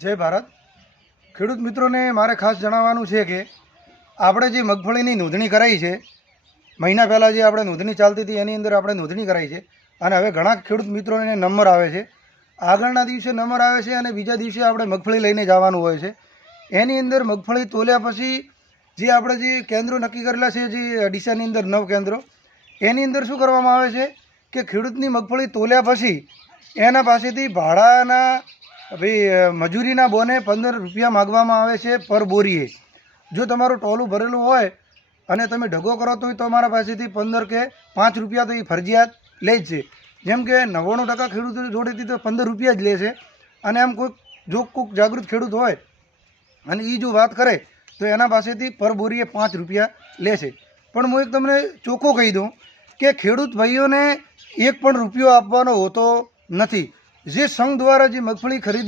જય ભારત. ખેડૂત મિત્રોને મારે ખાસ જણાવવાનું છે કે આપણે જે મગફળીની નોંધણી કરાવી છે, મહિના પહેલાં જે આપણે નોંધણી ચાલતી હતી એની અંદર આપણે નોંધણી કરાવી છે અને હવે ઘણા ખેડૂત મિત્રોને નંબર આવે છે. આગળના દિવસે નંબર આવે છે અને બીજા દિવસે આપણે મગફળી લઈને જવાનું હોય છે. એની અંદર મગફળી તોલ્યા પછી જે આપણે જે કેન્દ્રો નક્કી કરેલા છે, જે ડીસાની અંદર 9 કેન્દ્રો, એની અંદર શું કરવામાં આવે છે કે ખેડૂતની મગફળી તોલ્યા પછી એના પાસેથી ભાડાના ભાઈ મજૂરીના બોને 15 રૂપિયા માગવામાં આવે છે પર બોરીએ. જો તમારું ટોલું ભરેલું હોય અને તમે ઢગો કરો તો તમારા પાસેથી 15 કે 5 રૂપિયા તો એ ફરજિયાત લે જ છે. જેમ કે 99% ખેડૂતો જોડેથી તો 15 રૂપિયા જ લે છે. અને આમ કોઈક જાગૃત ખેડૂત હોય અને એ જો વાત કરે તો એના પાસેથી પર બોરીએ 5 રૂપિયા લે છે. પણ હું એક તમને ચોખ્ખો કહી દઉં કે ખેડૂત ભાઈઓને એક પણ રૂપિયો આપવાનો હોતો નથી. જે સંઘ દ્વારા જે મગફળી ખરીદી